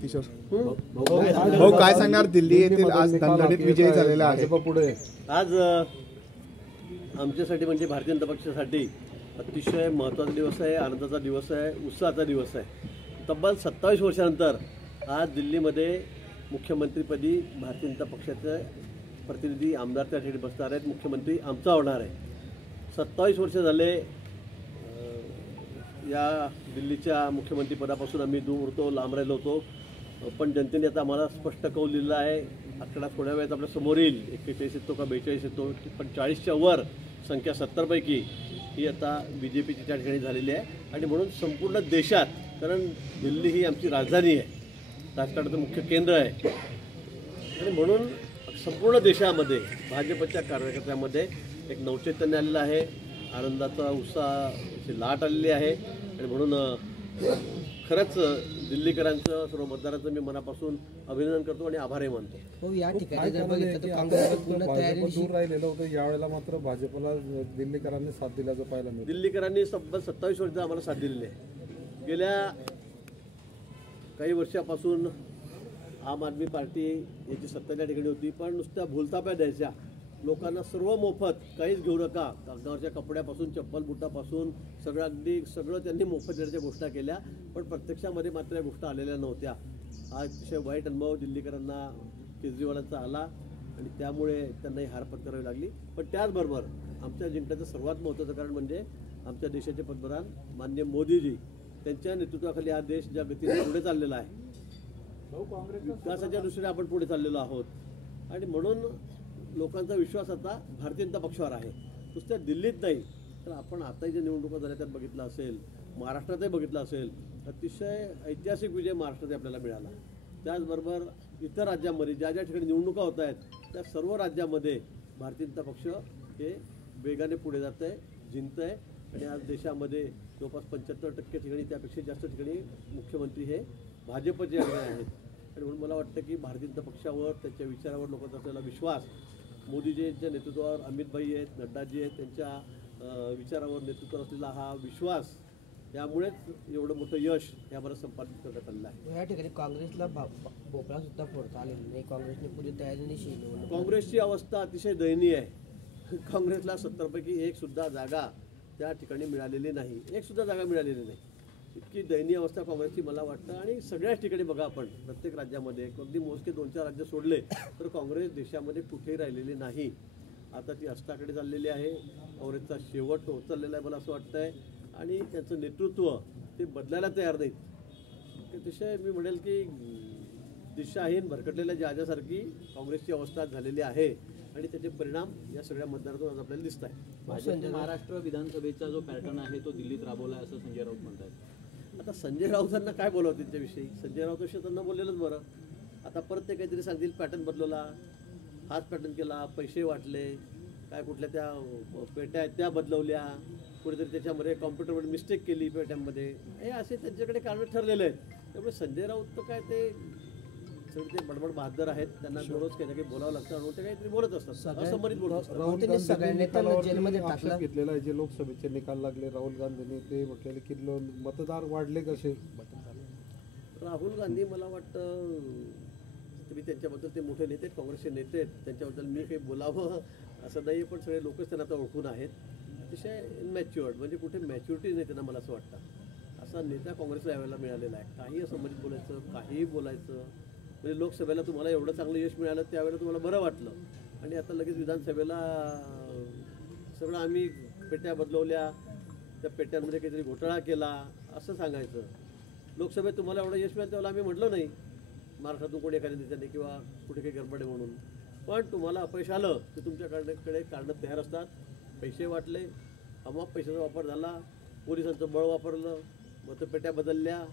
किशोर भाऊ काय सांगणार, दिल्ली येथील आज दणदणीत विजय झालेला आहे पुढे आज आमच्यासाठी म्हणजे भारतीय जनता पक्षासाठी अतिशय महत्त्वाचा दिवस आहे, आनंदाचा दिवस आहे, उत्साहाचा दिवस आहे। तब्बल 27 वर्षानंतर आज दिल्लीमध्ये मुख्यमंत्रीपदी भारतीय जनता पक्षाचे प्रतिनिधी आमदार त्या ठिकाणी बसणार आहेत। मुख्यमंत्री आमचा होणार आहे। 27 वर्ष झाले या दिल्लीच्या मुख्यमंत्रीपदापासून आम्ही दूर होतो, लांब राहिलो होतो, पण जनतेने आता आम्हाला स्पष्ट कौल दिलेला आहे। आकडा थोड्या वेळात आपल्या समोर येईल, 41 येतो का 42 येतो, पण 40च्या वर संख्या 70 पैकी ही आता BJPची त्या ठिकाणी झालेली आहे। आणि म्हणून संपूर्ण देशात, कारण दिल्ली ही आमची राजधानी आहे, राजकारणाचं मुख्य केंद्र आहे, आणि म्हणून संपूर्ण देशामध्ये भाजपच्या कार्यकर्त्यांमध्ये एक नवचैतन्य आलेलं आहे, आनंदाचा उत्साहाची लाट आलेली आहे। आणि म्हणून खरंच दिल्लीकरांचं, सर्व मतदारांचं मी मनापासून अभिनंदन करतो आणि आभारही मानतो। हो, या ठिकाणी जर बघितलं तर काँग्रेस पूर्ण तयारीनिशी दूर राहिलेलं होतं, यावेळेला मात्र भाजपला दिल्लीकरांनी साथ दिल्याचं पाहायला मिळालं। दिल्लीकरांनी तब्बल 27 वर्ष आम्हाला साथ दिलेली आहे। गेल्या काही वर्षापासून आम आदमी पार्टी याची सत्ता त्या ठिकाणी होती, पण नुसत्या भूलताप्या द्यायच्या, लोकांना सर्व मोफत, काहीच घेऊ नका, कागदावरच्या कपड्यापासून चप्पल बुटापासून सगळं अगदी सगळं त्यांनी मोफत देण्याच्या घोषणा केल्या, पण प्रत्यक्षामध्ये मात्र या गोष्टी आलेल्या नव्हत्या। हा अतिशय वाईट अनुभव दिल्लीकरांना केजरीवालांचा आला आणि त्यामुळे त्यांनाही हार पत्करावी लागली। पण त्याचबरोबर आमच्या जिंकण्याचं सर्वात महत्त्वाचं कारण म्हणजे आमच्या देशाचे पंतप्रधान माननीय मोदीजी, त्यांच्या नेतृत्वाखाली हा देश ज्या गतीने पुढे चाललेला आहे, विकासाच्या दृष्टीने आपण पुढे चाललेलो आहोत, आणि म्हणून लोकांचा विश्वास आता भारतीय जनता पक्षावर आहे। नुसत्या दिल्लीत नाही तर आपण आताही ज्या निवडणुका झाल्या त्यात बघितलं असेल, महाराष्ट्रातही बघितलं असेल, अतिशय ऐतिहासिक विजय महाराष्ट्रात आपल्याला मिळाला। त्याचबरोबर इतर राज्यांमध्ये ज्या ज्या ठिकाणी निवडणुका होत आहेत त्या सर्व राज्यामध्ये भारतीय जनता पक्ष हे वेगाने पुढे जात आहे, जिंकत आहे, आणि आज देशामध्ये जवळपास 75% ठिकाणी, त्यापेक्षा जास्त ठिकाणी मुख्यमंत्री हे भाजपचे आहेत। आणि म्हणून मला वाटतं की भारतीय जनता पक्षावर, त्यांच्या विचारावर लोकांचा असलेला विश्वास, मोदीजींच्या नेतृत्वावर अमितभाई आहेत, नड्डाजी आहेत, त्यांच्या विचारावर, नेतृत्वावर असलेला हा विश्वास, यामुळेच एवढं मोठं यश हे आम्हाला संपादित करण्यात आलेलं आहे। या ठिकाणी काँग्रेसला भोपळा सुद्धा फोडता आलेला नाही, काँग्रेसने पुरी तयारीनिशी काँग्रेसची अवस्था अतिशय दयनीय आहे। काँग्रेसला 70 पैकी एक सुद्धा जागा त्या ठिकाणी मिळालेली नाही, एक सुद्धा जागा मिळालेली नाही। इतकी दयनीय अवस्था काँग्रेसची मला वाटतं। आणि सगळ्याच ठिकाणी बघा, आपण प्रत्येक राज्यामध्ये अगदी मोजके 2-4 राज्य सोडले तर काँग्रेस देशामध्ये कुठेही राहिलेली नाही। आता ती अस्ताकडे चाललेली आहे, काँग्रेसचा शेवट होत चाललेला आहे मला असं वाटतंय, आणि त्यांचं नेतृत्व ते बदलायला तयार नाहीत। अतिशय मी म्हणेल की दिशाहीन भरकटलेल्या जहाजासारखी काँग्रेसची अवस्था झालेली आहे, आणि त्याचे परिणाम या सगळ्या मतदारातून आज आपल्याला दिसत आहे। महाराष्ट्र विधानसभेचा जो पॅटर्न आहे तो दिल्लीत राबवला आहे असं संजय राऊत म्हणतात। आता संजय राऊतांना काय बोलावं त्यांच्याविषयी? संजय राऊत विषयी त्यांना बोललेलंच बरं। आता परत ते काहीतरी सांगतील, पॅटर्न बदलवला, हाच पॅटर्न केला, पैसे वाटले, काय कुठल्या त्या पेट्या आहेत त्या बदलवल्या, कुठेतरी त्याच्यामध्ये कॉम्प्युटरमध्ये मिस्टेक केली पेट्यांमध्ये, हे असे त्यांच्याकडे कारणं ठरलेले आहेत। त्यामुळे संजय राऊत तर काय ते सगळे बडबड बहादर आहेत, त्यांना दररोज काही ना काही बोलावं लागतं, आणि ते काहीतरी बोलत असतात, असंमरित बोलत असतात। राहुल सगळ्या नेत्यांना जेलमध्ये टाकलं घेतलेला आहे, जे लोकसभेचे निकाल लागले राहुल गांधींनी ते म्हटलेले की मतदार वाढले कसे? राहुल गांधी मला वाटतं तुम्ही त्यांच्याबद्दल, ते मोठे नेते आहेत, काँग्रेसचे नेते आहेत, त्यांच्याबद्दल मी काही बोलावं असं नाही, पण सगळे लोकच त्यांना आता ओळखून आहेत। अतिशय इनमॅच्युअर्ड, म्हणजे कुठे मॅच्युरिटी नाही त्यांना, मला असं वाटतं। असा नेता काँग्रेसला यावेळेला मिळालेला आहे, काही असंमरित बोलायचं, काहीही बोलायचं, म्हणजे लोकसभेला तुम्हाला एवढं चांगलं यश मिळालं त्यावेळेला तुम्हाला बरं वाटलं, आणि आता लगेच विधानसभेला सगळं आम्ही पेट्या बदलवल्या, त्या पेट्यांमध्ये काहीतरी घोटाळा केला असं सांगायचं। लोकसभेत तुम्हाला एवढं यश मिळालं त्यावेळेला आम्ही म्हटलं नाही महाराष्ट्रातून कोणी एखाद्या नेत्याने किंवा कुठे काही गडबड आहे म्हणून, पण तुम्हाला अपयश आलं तर तुमच्याकडे कारणं तयार असतात। पैसे वाटले, अमाप पैशाचा वापर झाला, पोलिसांचं बळ वापरलं, मतपेट्या बदलल्या,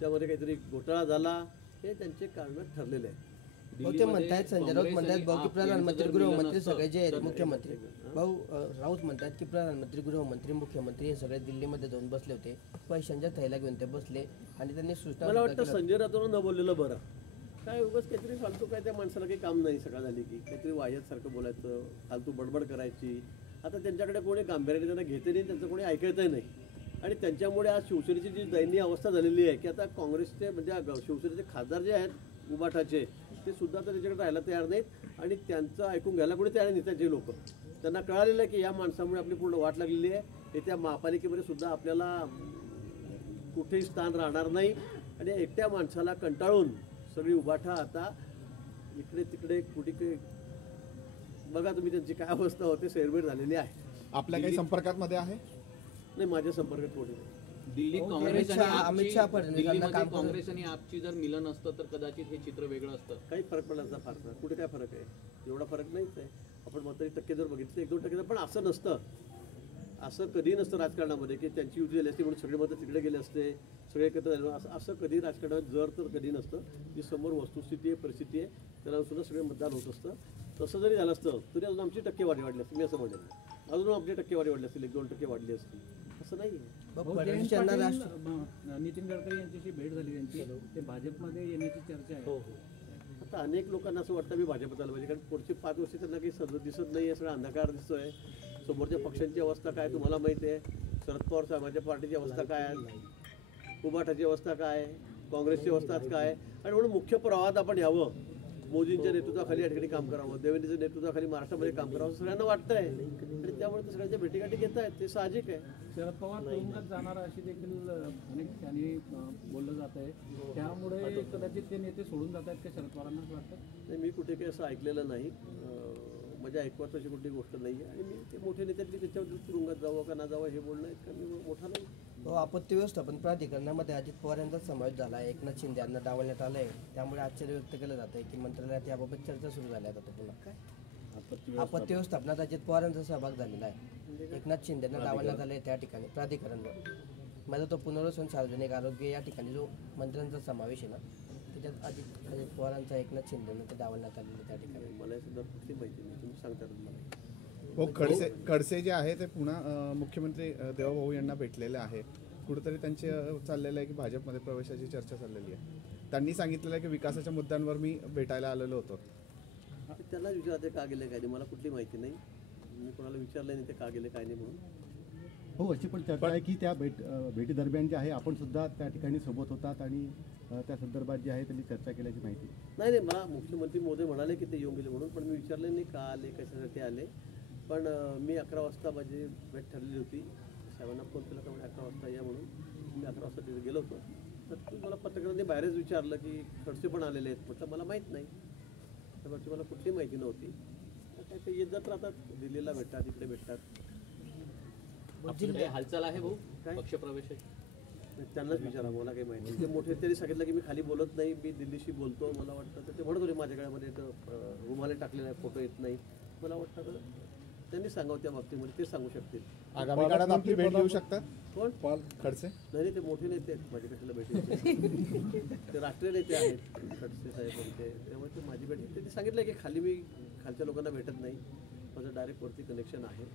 त्यामध्ये काहीतरी घोटाळा झाला, हे त्यांचे कारण ठरलेले आहे। ते म्हणतात, संजय राऊत म्हणतात भाऊ की प्रधानमंत्री, गृहमंत्री सगळे जे आहेत, मुख्यमंत्री भाऊ राऊत म्हणतात की प्रधानमंत्री, गृहमंत्री, मुख्यमंत्री हे सगळे दिल्लीमध्ये जाऊन बसले होते, पैशांच्या थैला घेऊन ते बसले, आणि त्यांनी सूचना, मला वाटतं संजय राऊतांना न बोललेलं बरं। काय उगाच काहीतरी फालतू, काय त्या माणसाला काही काम नाही, सकाळ झाली की काहीतरी वाह्यासारखं बोलायचं, फालतू बडबड करायची। आता त्यांच्याकडे कोणी गांभीर्याने त्यांना घेते नाही, त्यांचं कोणी ऐकायचंही नाही, आणि त्यांच्यामुळे आज शिवसेनेची जी दयनीय अवस्था झालेली आहे की आता काँग्रेसचे म्हणजे शिवसेनेचे खासदार जे आहेत उबाठाचे ते सुद्धा तर त्याच्याकडे राहायला तयार नाहीत आणि त्यांचं ऐकून घ्यायला कोणी तयार नाही त्याचे लोक. त्यांना कळालेलं आहे की या माणसामुळे आपली पूर्ण वाट लागलेली आहे. येत्या महापालिकेमध्ये सुद्धा आपल्याला कुठेही स्थान राहणार नाही आणि एकट्या माणसाला कंटाळून सगळी उबाठा आता इकडे तिकडे कुठे बघा तुम्ही त्यांची काय अवस्था होते सैरभैर झालेली आहे. आपल्या काही संपर्कात मध्ये आहे? नाही माझ्या संपर्कात कोणी नाही. दिल्लीत हो, काँग्रेस आणि अमित शहा आपची- फडणवीसांना दिल्लीमध्ये काम करून- काँग्रेस आणि आपची जर मिलन असतं तर कदाचित हे चित्र वेगळं असतं. काही फरक पडण्याचा फार नाही. कुठे काय फरक आहे? एवढा फरक नाहीच आहे. आपण मतदारी टक्के जर बघितले 1-2% पण असं नसतं. असं कधी नसतं राजकारणामध्ये की त्यांची युती झाली असती म्हणून सगळे मतं तिकडे गेले असते सगळे एकत्र झाले असं कधी राजकारणात जर तर कधी नसतं. जी समोर वस्तुस्थिती आहे परिस्थिती आहे त्याला सुद्धा सगळे मतदान होत असतं. तसं जरी झालं असतं तरी अजून आमची टक्केवारी वाढली असती मी असं म्हणेन. अजून आमची टक्केवारी वाढली असतील 1-2% वाढली असती असं नाही आहे. भाऊ, फडणवीस यांना नितीन गडकरी यांच्याशी भेट झाली त्यांची ते भाजपमध्ये येण्याची चर्चा आहे. आता अनेक लोकांना असं वाटतं मी भाजपत आलं पाहिजे कारण पुढची 5 वर्ष त्यांना काही दिसत नाही आहे. सगळा अंधकार दिसतोय. समोरच्या पक्षांची अवस्था काय तुम्हाला माहिती आहे. शरद पवार साहेबांच्या पार्टीची अवस्था काय आहे, उबाठाची अवस्था काय आहे, काँग्रेसची अवस्था आज काय आहे. आणि म्हणून मुख्य प्रवाहात आपण यावं. मोदींच्या नेतृत्वाखाली या ठिकाणी काम करावं, देवेंद्रच्या नेतृत्वाखाली महाराष्ट्रामध्ये काम करावं सगळ्यांना वाटतंय आणि त्यामुळे ते सगळ्यांच्या भेटीगाठी घेत आहेत. ते साहजिक आहे. शरद पवार तुरुंगात जाणार अशी देखील अनेक ठिकाणी बोललं जात आहे. त्यामुळे कदाचित ते नेते सोडून जात आहेत का शरद पवारांना असं वाटतं? नाही मी कुठे काही असं ऐकलेलं नाही. माझ्या ऐकवात अशी कुठली गोष्ट नाही आहे आणि मी ते मोठे नेत्यातली त्याच्यावर तुरुंगात जावं का ना जावं हे बोलणं इतकं मी मोठा नाही. हो, आपत्ती व्यवस्थापन प्राधिकरणामध्ये अजित पवार यांचा समावेश झाला आहे. एकनाथ शिंदे यांना डावलण्यात आलं आहे. त्यामुळे आश्चर्य व्यक्त केलं जात आहे की मंत्रालयात याबाबत चर्चा सुरू झाल्या आता पुन्हा काय आपत्ती व्यवस्थापनात अजित पवारांचा सहभाग झालेला आहे. एकनाथ शिंदेना डावलण्यात आलं आहे त्या ठिकाणी प्राधिकरणला. माझा तो पुनर्वसन सार्वजनिक आरोग्य या ठिकाणी जो मंत्र्यांचा समावेश आहे ना त्याच्यात अजित पवारांचा एकनाथ शिंदेना ते डावलण्यात आलेलं त्या ठिकाणी. मला सुद्धा कुठली माहिती नाही. तुम्ही सांगता मला. हो, खडसे जे आहे ते पुन्हा मुख्यमंत्री देवाभाऊ यांना भेटलेले आहे. कुठेतरी त्यांचे चाललेलं आहे की भाजपमध्ये प्रवेशाची चर्चा चाललेली आहे. त्यांनी सांगितलेलं आहे की विकासाच्या मुद्द्यांवर मी भेटायला आलेलो होतो. ते त्यांना विचारते का गेले काय नाही मला कुठली माहिती नाही. मी कोणाला विचारलं नाही ते का गेले काय नाही म्हणून. हो, अशी पण चर्चा आहे की त्या भेटी दरम्यान जे आहे आपण सुद्धा त्या ठिकाणी सोबत होतात आणि त्या संदर्भात जे आहे त्यांनी चर्चा केल्याची माहिती. नाही मला मुख्यमंत्री मोदी म्हणाले की ते येऊन गेले म्हणून पण मी विचारले नाही का आले कशासाठी आले. पण मी 11 वाजता माझी भेट ठरलेली होती. साहेबांना फोन केला तर म्हणजे 11 वाजता या म्हणून. मी 11 वाजता तिथे गेलो होतो. तर मला पत्रकारांनी बाहेरच विचारलं की खडसे पण आलेले आहेत. म्हटलं मला माहीत नाही. त्यावरची मला कुठली माहिती नव्हती. काय ते येत जात राहतात दिल्लीला भेटतात इकडे भेटतात. आपली काही हालचाल आहे भाऊ काय? पक्षप्रवेशाची? त्यांनाच विचारा मला काही माहिती. ते मोठे त्यांनी सांगितलं की मी खाली बोलत नाही मी दिल्लीशी बोलतो. मला वाटतं तर ते म्हणत होते माझ्या गळ्यामध्ये रुमाले टाकलेला आहे फोटो येत नाही. मला वाटतं तर त्यांनी सांगावं त्या बाबतीमध्ये ते सांगू शकतील. आगामी काळात आपली भेट घेऊ शकतात कोण खडसे? नाही ते मोठे नेते आहेत माझ्या कशाला भेटी. ते राष्ट्रीय नेते आहेत खडसे साहेब ते त्यामुळे ते माझी भेटी त्यांनी सांगितलं की खाली मी खालच्या लोकांना भेटत नाही. माझं डायरेक्ट वरती कनेक्शन आहे.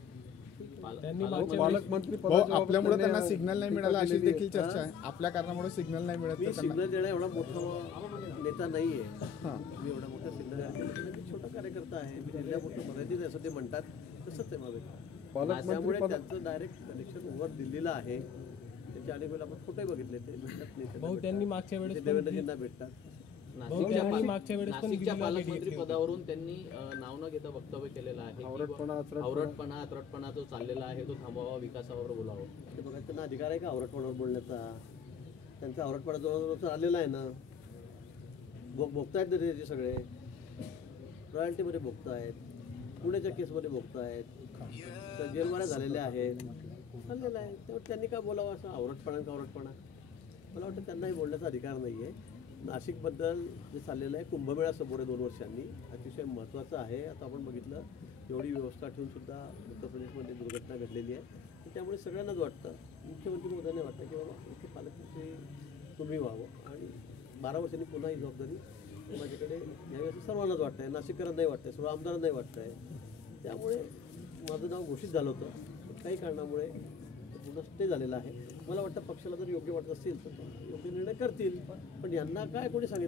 पालकमंत्री हो, आपल्यामुळे त्यांना सिग्नल नाही मिळाला अशी देखील चर्चा आहे. आपल्या कारणामुळे सिग्नल नाही मिळत मी तर त्यांना- सिग्नल देणं एवढा मोठा नेता नाही आहे. मी एवढा मोठा सिग्नल मी छोटा कार्यकर्ता आहे. मी जिल्ह्यापुरतं मर्यादित आहे असं ते म्हणतात. तसंच आहे माझं. त्यामुळे त्यांचं डायरेक्ट कनेक्शन वर दिल्लीला आहे. त्यांचे अनेक वेळेला आपण फोटोही बघितले ते भेटतात. त्यांनी मागच्या वेळेस देवेंद्रजींना भेटतात. नाशिकच्या पालकमंत्री पदावरून त्यांनी नाव न घेता वक्तव्य केलेलं आहे की आवरटपणा जो चाललेला आहे तो थांबवावा विकासावर बोलावं. ते बघा त्यांना अधिकार आहे का आवरटपणावर बोलण्याचा. त्यांचा आवरटपणा जवळजवळ आलेला आहे ना. भोगतायत ना त्याचे सगळे रॉयल्टीमध्ये भोगतायत. पुण्याच्या केसमध्ये भोगतायत. तर जेलमाऱ्या झालेल्या आहेत. चाललेलं आहे. त्यामुळे त्यांनी काय बोलावं असं आवरटपणा. मला वाटतं त्यांनाही बोलण्याचा अधिकार नाही आहे. नाशिकबद्दल जे चाललेलं आहे कुंभमेळा समोर 2 वर्षांनी अतिशय महत्त्वाचं आहे. आता आपण बघितलं एवढी व्यवस्था ठेवून सुद्धा उत्तर प्रदेशमध्ये दुर्घटना घडलेली आहे. त्यामुळे सगळ्यांनाच वाटतं मुख्यमंत्री मोदयांना वाटतं की बाबा इथे पालकमंत्री तुम्ही व्हावं आणि 12 वर्षांनी पुन्हा ही जबाबदारी माझ्याकडे यावी असं सर्वांनाच वाटतं आहे. नाशिककरांनाही वाटतं आहे. सर्व आमदारांनाही वाटतं आहे. त्यामुळे माझं नाव घोषित झालं होतं. काही कारणामुळे पूर्ण स्टे झालेला आहे. मला वाटतं पक्षाला जर योग्य वाटत असेल तर योग्य निर्णय करतील. पण यांना काय कोणी सांगितलं